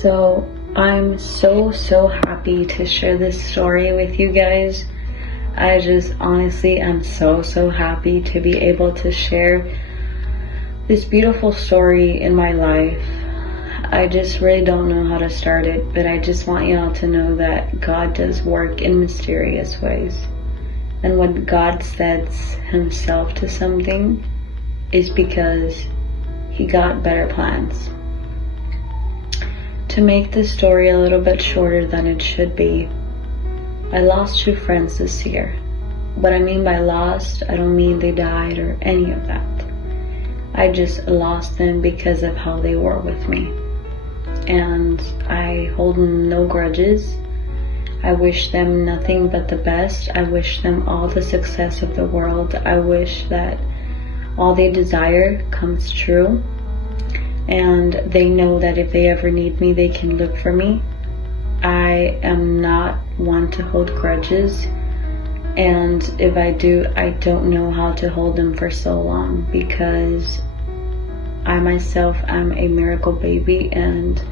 So I'm so happy to share this story with you guys. I just honestly am so happy to be able to share this beautiful story in my life. I just really don't know how to start it, but I just want y'all to know that God does work in mysterious ways. And when God sets himself to something, is because he got better plans. To make this story a little bit shorter than it should be, I lost 2 friends this year. What I mean by lost, I don't mean they died or any of that. I just lost them because of how they were with me. And I hold no grudges. I wish them nothing but the best. I wish them all the success of the world. I wish that all they desire comes true. And they know that if they ever need me, they can look for me. I am not one to hold grudges. And if I do, I don't know how to hold them for so long, because I myself am a miracle baby and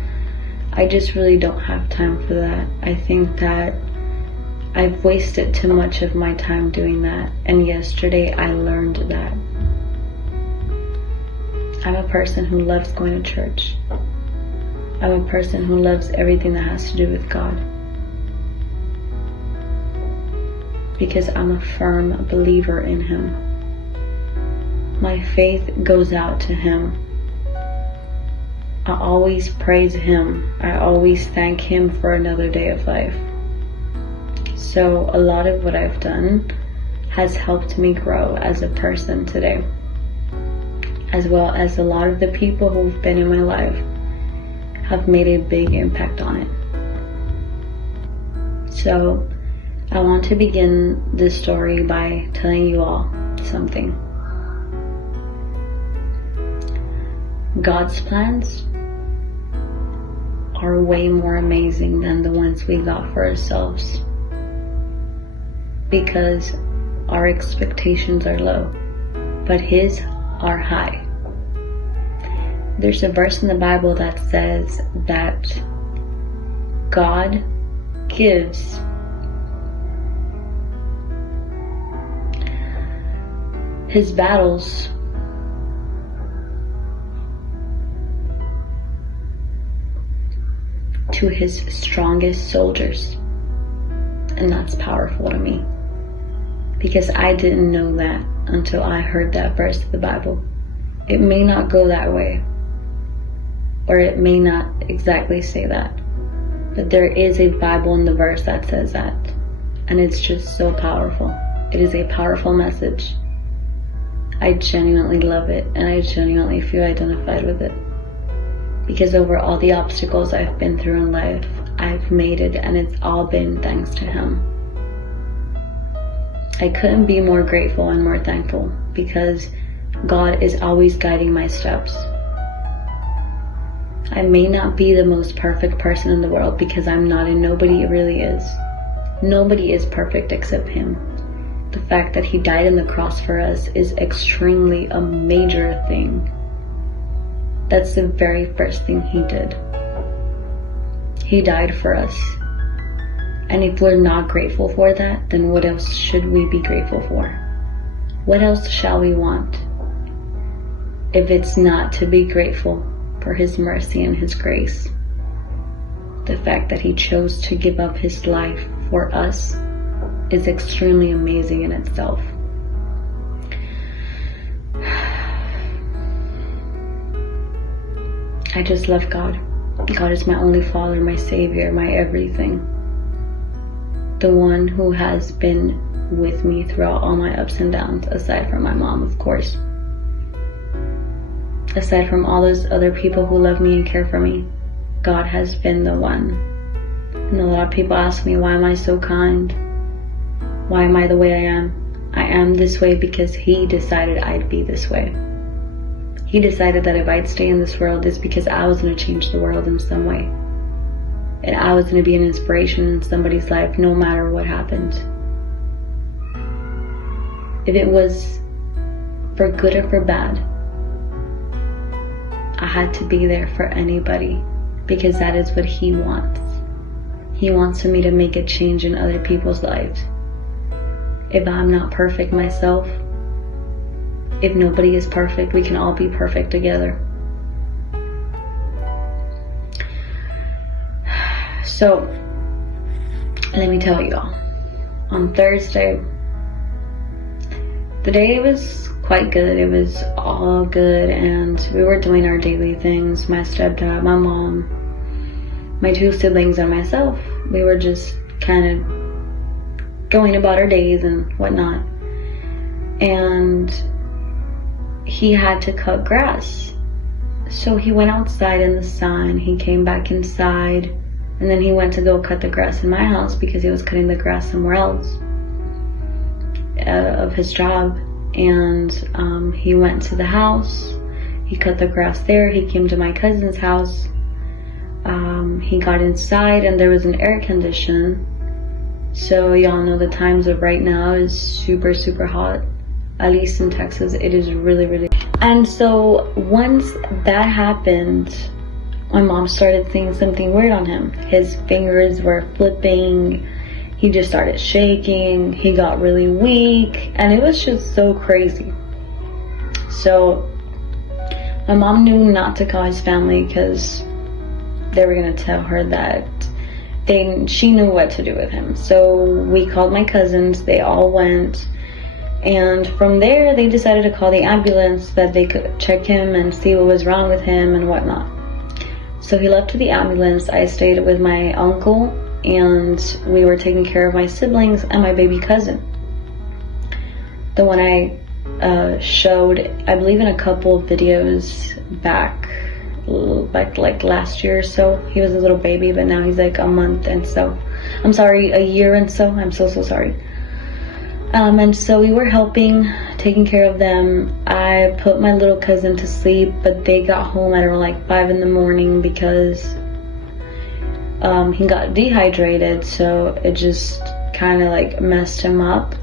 I just really don't have time for that. I think that I've wasted too much of my time doing that, and yesterday I learned that. I'm a person who loves going to church. I'm a person who loves everything that has to do with God, because I'm a firm believer in him. My faith goes out to him. I always praise him. I always thank him for another day of life. So a lot of what I've done has helped me grow as a person today, as well as a lot of the people who've been in my life have made a big impact on it. So I want to begin this story by telling you all something. God's plans are way more amazing than the ones we got for ourselves, because our expectations are low, but his are high. There's a verse in the Bible that says that God gives his battles to his strongest soldiers. And that's powerful to me, because I didn't know that until I heard that verse of the Bible. It may not go that way, or it may not exactly say that, but there is a Bible in the verse that says that, and it's just so powerful. It is a powerful message. I genuinely love it, and I genuinely feel identified with it, because over all the obstacles I've been through in life, I've made it, and it's all been thanks to him. I couldn't be more grateful and more thankful, because God is always guiding my steps. I may not be the most perfect person in the world, because I'm not, and nobody really is. Nobody is perfect except him. The fact that he died on the cross for us is extremely a major thing. That's the very first thing he did. He died for us. And if we're not grateful for that, then what else should we be grateful for? What else shall we want, if it's not to be grateful for his mercy and his grace? The fact that he chose to give up his life for us is extremely amazing in itself. I just love God. God is my only Father, my Savior, my everything. The one who has been with me throughout all my ups and downs, aside from my mom, of course. Aside from all those other people who love me and care for me, God has been the one. And a lot of people ask me, why am I so kind? Why am I the way I am? I am this way because he decided I'd be this way. He decided that if I'd stay in this world, it's because I was going to change the world in some way. And I was going to be an inspiration in somebody's life, no matter what happened. If it was for good or for bad, I had to be there for anybody because that is what he wants. He wants me to make a change in other people's lives. If I'm not perfect myself, if nobody is perfect, we can all be perfect together. So, let me tell y'all. On Thursday, the day was quite good. It was all good, and we were doing our daily things. My stepdad, my mom, my two siblings, and myself. We were just kind of going about our days and whatnot. And he had to cut grass. So he went outside in the sun. He came back inside. And then he went to go cut the grass in my house because he was cutting the grass somewhere else of his job. And he went to the house. He cut the grass there. He came to my cousin's house. He got inside and there was an air condition. So y'all know the times of right now is super, super hot. At least in Texas, it is really, really. And so once that happened, my mom started seeing something weird on him. His fingers were flipping. He just started shaking. He got really weak. And it was just so crazy. So my mom knew not to call his family because they were going to tell her that she knew what to do with him. So we called my cousins. They all went. And from there, they decided to call the ambulance that they could check him and see what was wrong with him and whatnot. So he left to the ambulance. I stayed with my uncle, and we were taking care of my siblings and my baby cousin. The one I showed, I believe, in a couple of videos back like last year or so. He was a little baby, but now he's like a month and so. I'm sorry, a year and so. I'm so sorry. And so we were helping, taking care of them. I put my little cousin to sleep, but they got home at around like 5 in the morning because he got dehydrated. So it just kind of like messed him up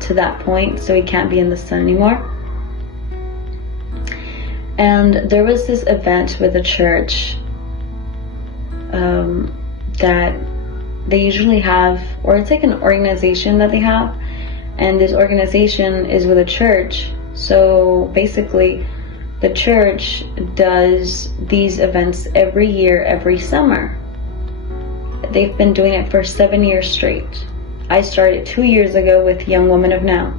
to that point. So he can't be in the sun anymore. And there was this event with a church that they usually have, or it's like an organization that they have. And this organization is with a church. So basically, the church does these events every year, every summer. They've been doing it for 7 years straight. I started 2 years ago with Young Woman of Now.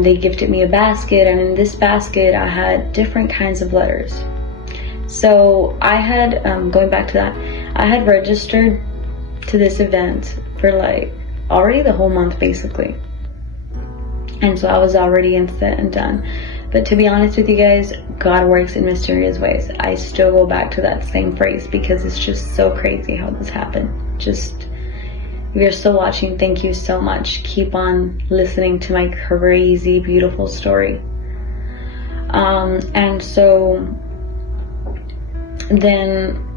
They gifted me a basket, and in this basket, I had different kinds of letters. So I had, going back to that, I had registered to this event for like already the whole month basically, and so I was already in set and done. But to be honest with you guys, God works in mysterious ways. I still go back to that same phrase because it's just so crazy how this happened. Just, if you're still watching, thank you so much. Keep on listening to my crazy beautiful story. And so then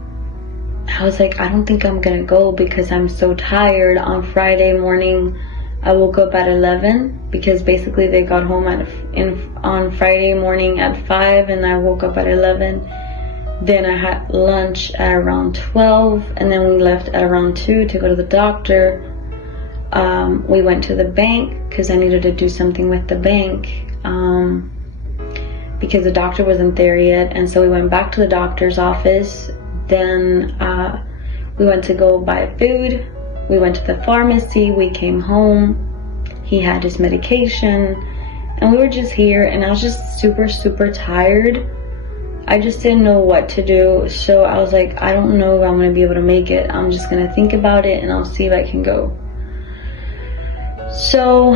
I was like, I don't think I'm gonna go because I'm so tired. On Friday morning, I woke up at 11 because basically they got home on Friday morning at 5, and I woke up at 11. Then I had lunch at around 12, and then we left at around 2 to go to the doctor. We went to the bank because I needed to do something with the bank because the doctor wasn't there yet, and so we went back to the doctor's office. Then we went to go buy food. We went to the pharmacy. We came home. He had his medication, and we were just here, and I was just super, super tired. I just didn't know what to do. So I was like, I don't know if I'm going to be able to make it. I'm just going to think about it, and I'll see if I can go. So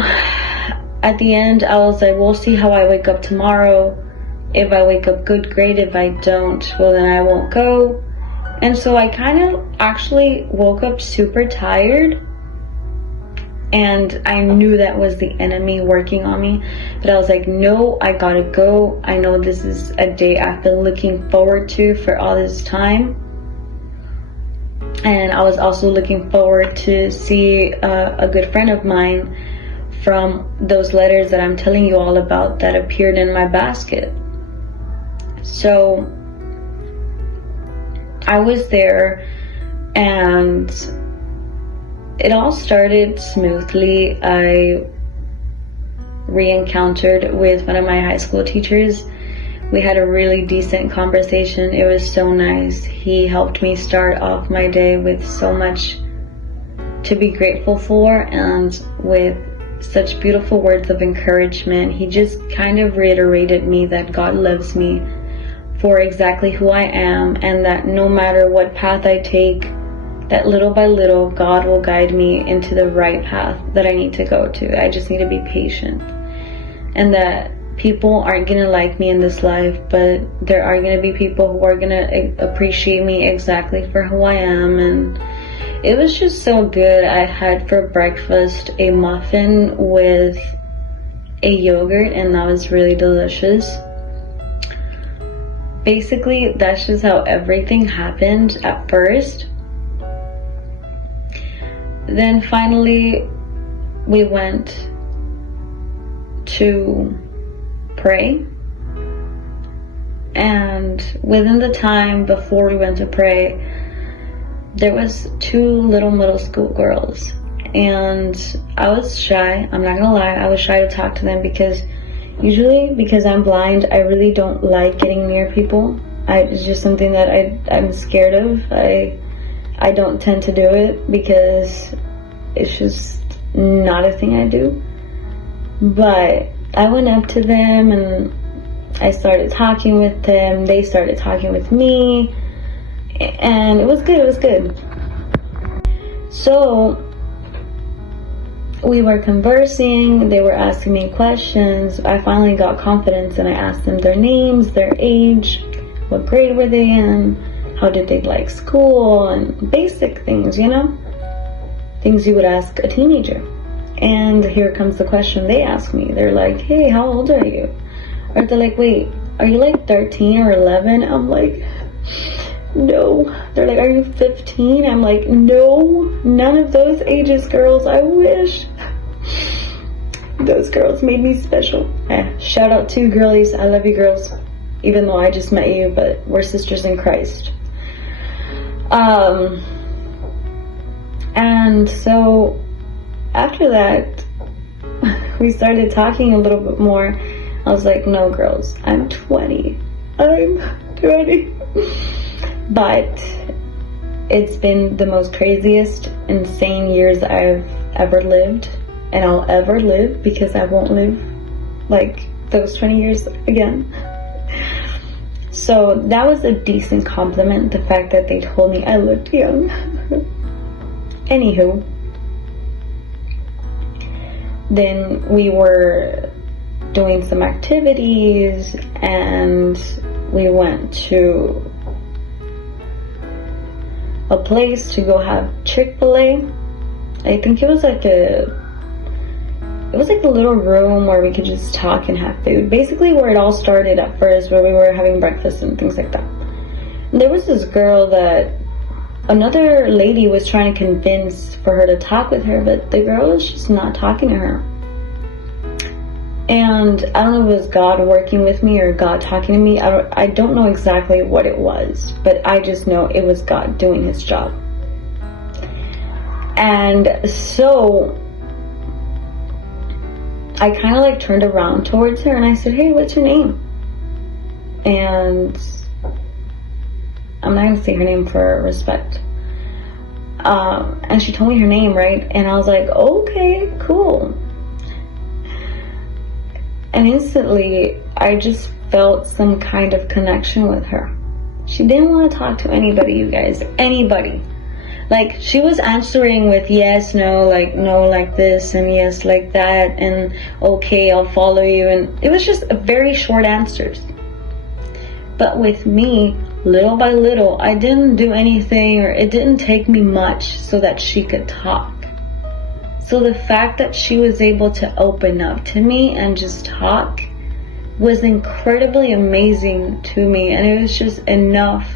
at the end, I was like, we'll see how I wake up tomorrow. If I wake up good, great. If I don't, well, then I won't go. And so I kind of actually woke up super tired, and I knew that was the enemy working on me. But I was like, no, I gotta go. I know this is a day I've been looking forward to for all this time. And I was also looking forward to see a good friend of mine from those letters that I'm telling you all about that appeared in my basket. So I was there, and it all started smoothly. I re-encountered with one of my high school teachers. We had a really decent conversation. It was so nice. He helped me start off my day with so much to be grateful for, and with such beautiful words of encouragement. He just kind of reiterated me that God loves me for exactly who I am, and that no matter what path I take, that little by little God will guide me into the right path that I need to go to. I just need to be patient, and that people aren't gonna like me in this life, but there are gonna be people who are gonna appreciate me exactly for who I am. And it was just so good. I had for breakfast a muffin with a yogurt, and that was really delicious. Basically, that's just how everything happened at first. Then finally, we went to pray. And within the time before we went to pray, there was 2 little middle school girls, and I was shy. I'm not gonna lie, I was shy to talk to them, because usually, because I'm blind, I really don't like getting near people. It's just something that I'm scared of. I don't tend to do it because it's just not a thing I do. But I went up to them and I started talking with them. They started talking with me, and it was good. It was good. So we were conversing. They were asking me questions. I finally got confidence, and I asked them their names, their age, what grade were they in, how did they like school, and basic things, you know, things you would ask a teenager. And here comes the question they asked me. They're like, hey, how old are you? Or they're like, wait, are you like 13 or 11? I'm like, no. They're like, are you 15? I'm like, no, none of those ages, girls. I wish. Those girls made me special. Shout out to girlies. I love you, girls. Even though I just met you, but we're sisters in Christ. And so after that, we started talking a little bit more. I was like, no, girls, I'm 20. I'm 20. But it's been the most craziest, insane years I've ever lived, and I'll ever live, because I won't live like those 20 years again. So that was a decent compliment, the fact that they told me I looked young. Anywho, then we were doing some activities, and we went to a place to go have Chick-fil-A. I think it was like a little room where we could just talk and have food. Basically where it all started at first, where we were having breakfast and things like that. And there was this girl that another lady was trying to convince for her to talk with her, but the girl was just not talking to her. And I don't know if it was God working with me or God talking to me. I don't know exactly what it was, but I just know it was God doing his job. And so I kind of like turned around towards her and I said, hey, what's your name? And I'm not gonna say her name for respect. And she told me her name, right? And I was like, okay, cool. And instantly, I just felt some kind of connection with her. She didn't want to talk to anybody, you guys. Anybody. Like, she was answering with yes, no, like this, and yes, like that, and okay, I'll follow you. And it was just very short answers. But with me, little by little, I didn't do anything, or it didn't take me much so that she could talk. So the fact that she was able to open up to me and just talk was incredibly amazing to me. And it was just enough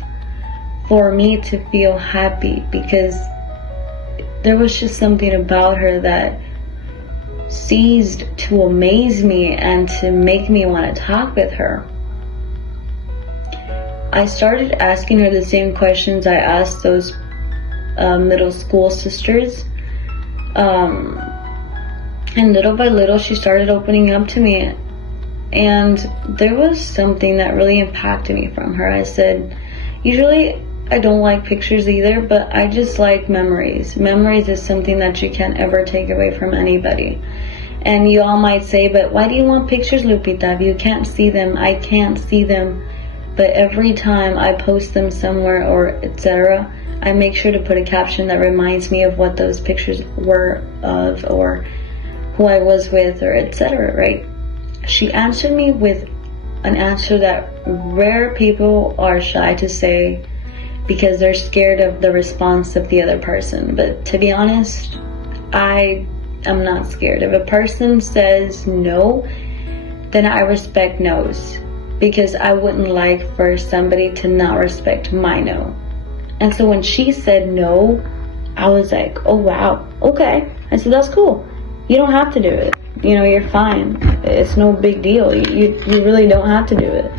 for me to feel happy, because there was just something about her that ceased to amaze me and to make me want to talk with her. I started asking her the same questions I asked those middle school sisters. And little by little, she started opening up to me. And there was something that really impacted me from her. I said, usually I don't like pictures either, but I just like memories. Memories is something that you can't ever take away from anybody. And you all might say, but why do you want pictures, Lupita? If you can't see them, I can't see them. But every time I post them somewhere or etc., I make sure to put a caption that reminds me of what those pictures were of, or who I was with, or etc., right? She answered me with an answer that rare people are shy to say because they're scared of the response of the other person. But to be honest, I am not scared. If a person says no, then I respect no's, because I wouldn't like for somebody to not respect my no. And so when she said no, I was like, oh wow, okay. I said, that's cool. You don't have to do it. You know, you're fine. It's no big deal. You really don't have to do it.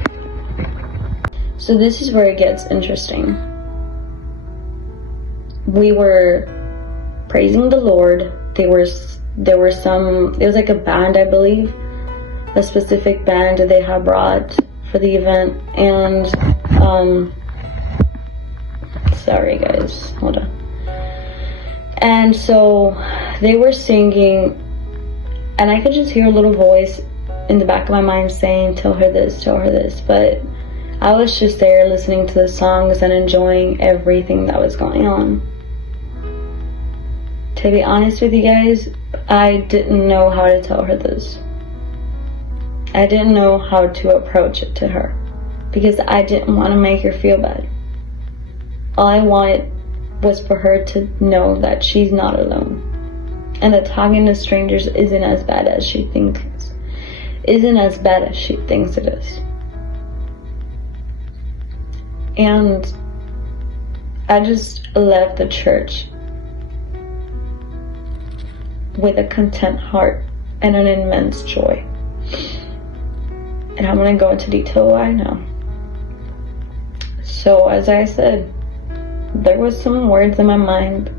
So this is where it gets interesting. We were praising the Lord. There was like a band, I believe, a specific band that they had brought for the event. And sorry guys, hold on. And so they were singing, and I could just hear a little voice in the back of my mind saying, tell her this, tell her this. But I was just there listening to the songs and enjoying everything that was going on. To be honest with you guys, I didn't know how to tell her this. I didn't know how to approach it to her, because I didn't want to make her feel bad. All I wanted was for her to know that she's not alone, and that talking to strangers isn't as bad as she thinks it is. And I just left the church with a content heart and an immense joy. And I'm going to go into detail why now. So as I said, there was some words in my mind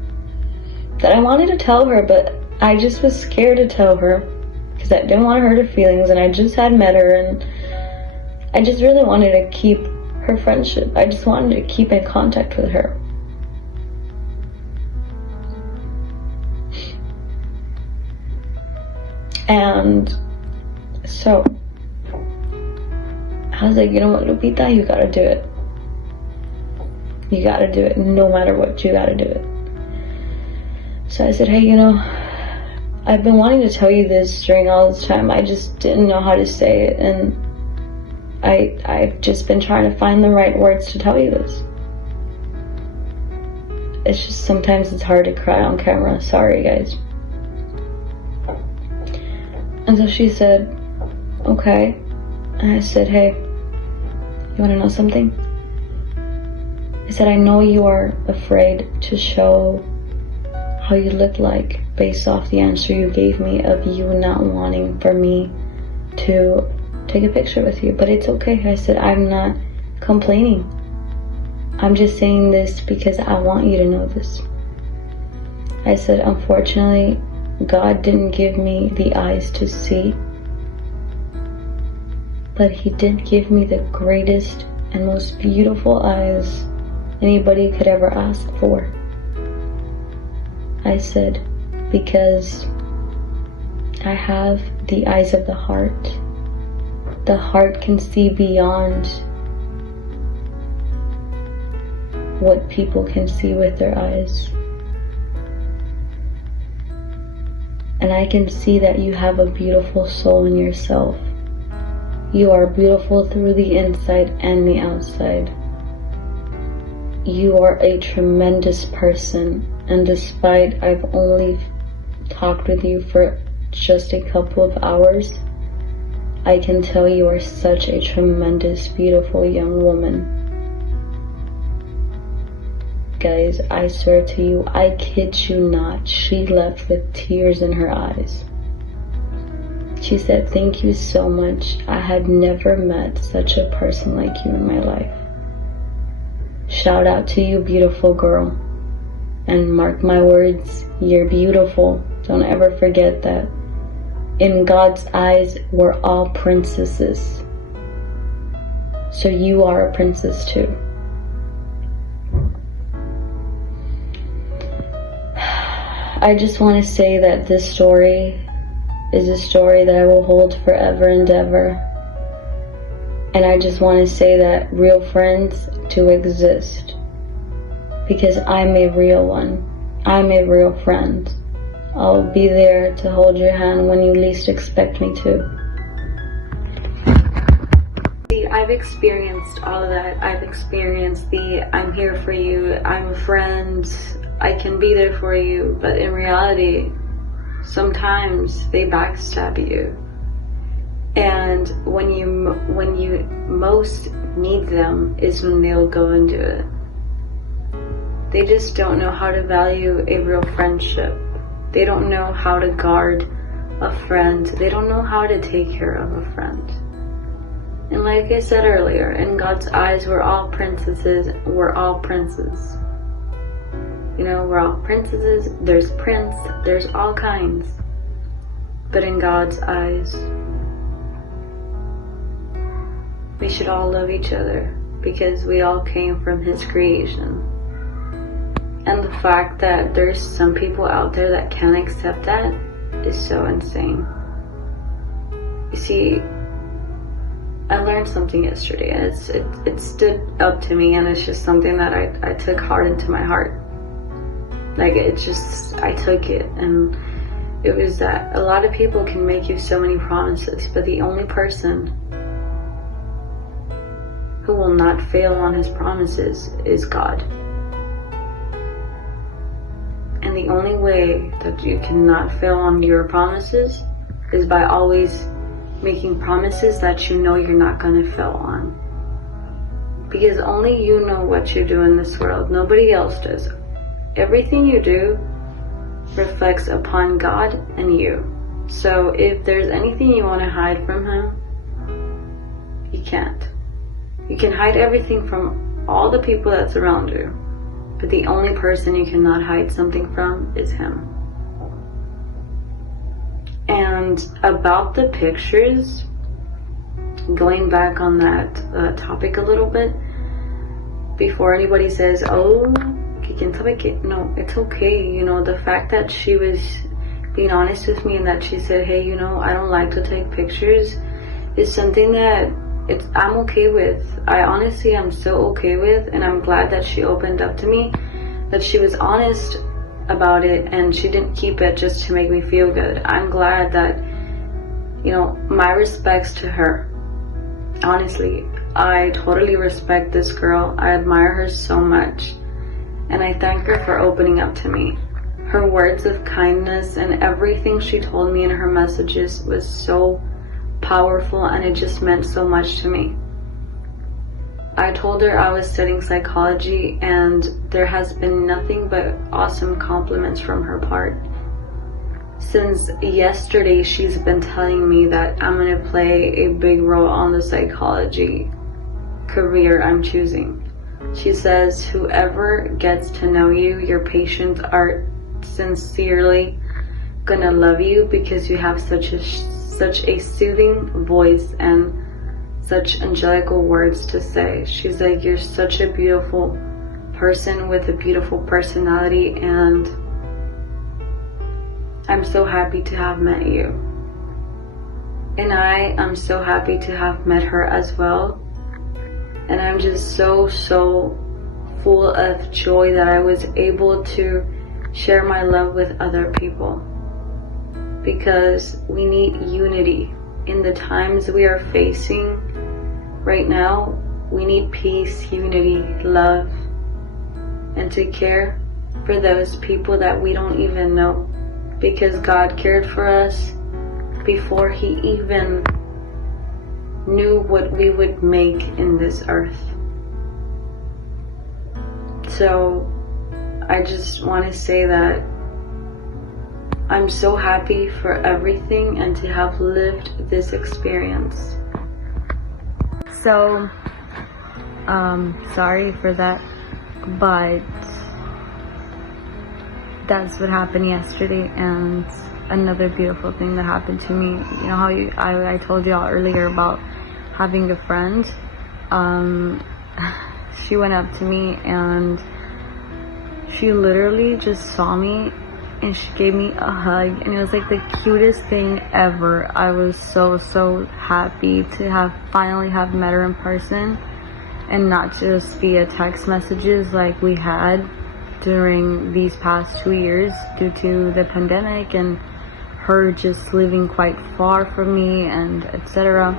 that I wanted to tell her, but I just was scared to tell her because I didn't want to hurt her feelings, and I just had met her, and I just really wanted to keep her friendship. I just wanted to keep in contact with her. And so I was like, you know what, Lupita, you gotta do it. You gotta do it. No matter what, you gotta do it. So I said, hey, you know, I've been wanting to tell you this during all this time. I just didn't know how to say it, and I've just been trying to find the right words to tell you this. It's just sometimes it's hard to cry on camera. Sorry, guys. And so she said, okay. And I said, hey, you want to know something? I said, I know you are afraid to show how you look like based off the answer you gave me of you not wanting for me to take a picture with you, but it's okay. I said, I'm not complaining. I'm just saying this because I want you to know this. I said, unfortunately, God didn't give me the eyes to see, but He did give me the greatest and most beautiful eyes anybody could ever ask for. I said, because I have the eyes of the heart. The heart can see beyond what people can see with their eyes. And I can see that you have a beautiful soul in yourself. You are beautiful through the inside and the outside. You are a tremendous person, and despite I've only talked with you for just a couple of hours, I can tell you are such a tremendous, beautiful young woman. Guys, I swear to you, I kid you not, she left with tears in her eyes. She said, thank you so much. I had never met such a person like you in my life. shout out to you, beautiful girl. And mark my words, you're beautiful. Don't ever forget that. In God's eyes, we're all princesses. So you are a princess too. I just want to say that this story is a story that I will hold forever and ever. And I just want to say that real friends do exist. Because I'm a real one. I'm a real friend. I'll be there to hold your hand when you least expect me to. See, I've experienced all of that. I've experienced the I'm here for you, I'm a friend, I can be there for you. But in reality, sometimes they backstab you. And when you most need them is when they'll go and do it. They just don't know how to value a real friendship. They don't know how to guard a friend. They don't know how to take care of a friend. And like I said earlier, in God's eyes, we're all princesses. We're all princes. You know, we're all princesses. There's prince. There's all kinds. But in God's eyes, we should all love each other because we all came from His creation. And the fact that there's some people out there that can't accept that is so insane. You see, I learned something yesterday, and it stood up to me, and it's just something that I took hard into my heart. Like, I took it, and it was that a lot of people can make you so many promises, but the only person who will not fail on His promises is God. And the only way that you cannot fail on your promises is by always making promises that you know you're not going to fail on. Because only you know what you do in this world. Nobody else does. Everything you do reflects upon God and you. So if there's anything you want to hide from Him, you can't. You can hide everything from all the people that surround you. But the only person you cannot hide something from is Him. And about the pictures, going back on that topic a little bit, before anybody says, oh, no, it's okay. You know, the fact that she was being honest with me and that she said, hey, you know, I don't like to take pictures, is something that I'm okay with. I honestly am so okay with, and I'm glad that she opened up to me, that she was honest about it, and she didn't keep it just to make me feel good. I'm glad that, you know, my respects to her. Honestly, I totally respect this girl. I admire her so much, and I thank her for opening up to me. Her words of kindness and everything she told me in her messages was so powerful, and it just meant so much to me. I told her I was studying psychology, and there has been nothing but awesome compliments from her part. Since yesterday, she's been telling me that I'm going to play a big role on the psychology career I'm choosing. She says, whoever gets to know you, your patients are sincerely gonna love you because you have such a soothing voice and such angelical words to say. She's like, you're such a beautiful person with a beautiful personality, and I'm so happy to have met you. And I am so happy to have met her as well. And I'm just so full of joy that I was able to share my love with other people. Because we need unity in the times we are facing right now. We need peace, unity, love, and to care for those people that we don't even know. Because God cared for us before He even knew what we would make in this earth. So I just want to say that I'm so happy for everything and to have lived this experience. So, sorry for that but that's what happened yesterday. And another beautiful thing that happened to me, you know how I told y'all earlier about having a friend. She went up to me and she literally just saw me and she gave me a hug, and it was like the cutest thing ever. I was so happy to finally have met her in person, and not just via text messages like we had during these past 2 years due to the pandemic and her just living quite far from me and etc.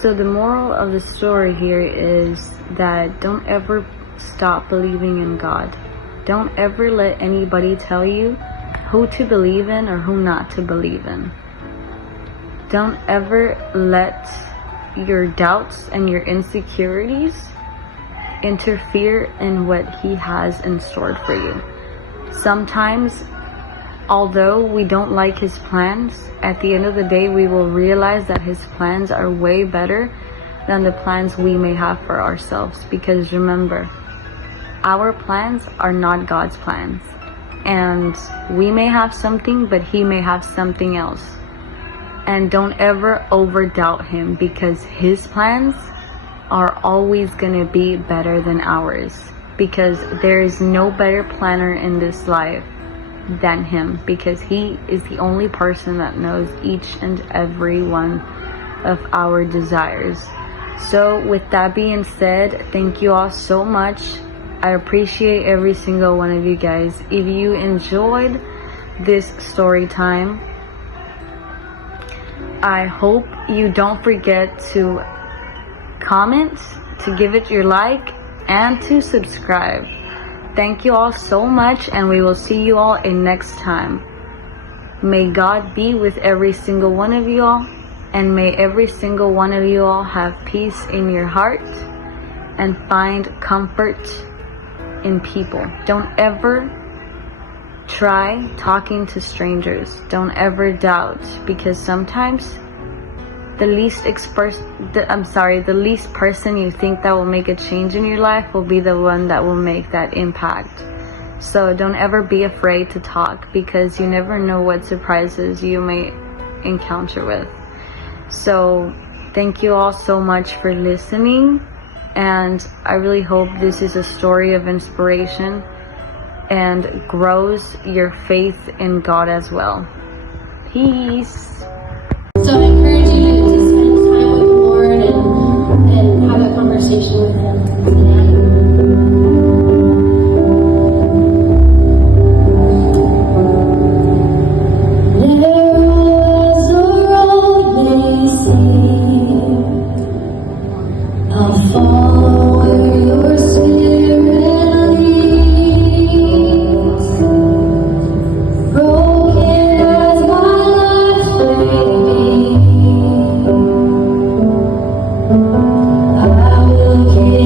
So the moral of the story here is that don't ever stop believing in God. Don't ever let anybody tell you who to believe in or who not to believe in. Don't ever let your doubts and your insecurities interfere in what He has in store for you. Sometimes, although we don't like His plans, at the end of the day we will realize that His plans are way better than the plans we may have for ourselves. Because remember, our plans are not God's plans, and we may have something, but He may have something else. And don't ever overdoubt Him, because His plans are always gonna be better than ours, because there is no better planner in this life than Him, because He is the only person that knows each and every one of our desires. So with that being said, thank you all so much. I appreciate every single one of you guys. If you enjoyed this story time, I hope you don't forget to comment, to give it your like, and to subscribe. Thank you all so much, and we will see you all in next time. May God be with every single one of you all, and may every single one of you all have peace in your heart and find comfort in people. Don't ever try talking to strangers. Don't ever doubt, because sometimes the least person you think that will make a change in your life will be the one that will make that impact. So don't ever be afraid to talk, because you never know what surprises you may encounter with. So thank you all so much for listening, and I really hope this is a story of inspiration and grows your faith in God as well. Peace. So I encourage you to spend time with the Lord and have a conversation with Him tonight. There was a road they say, I'll follow where your spirit leads. Broken as my life may be, I will carry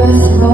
with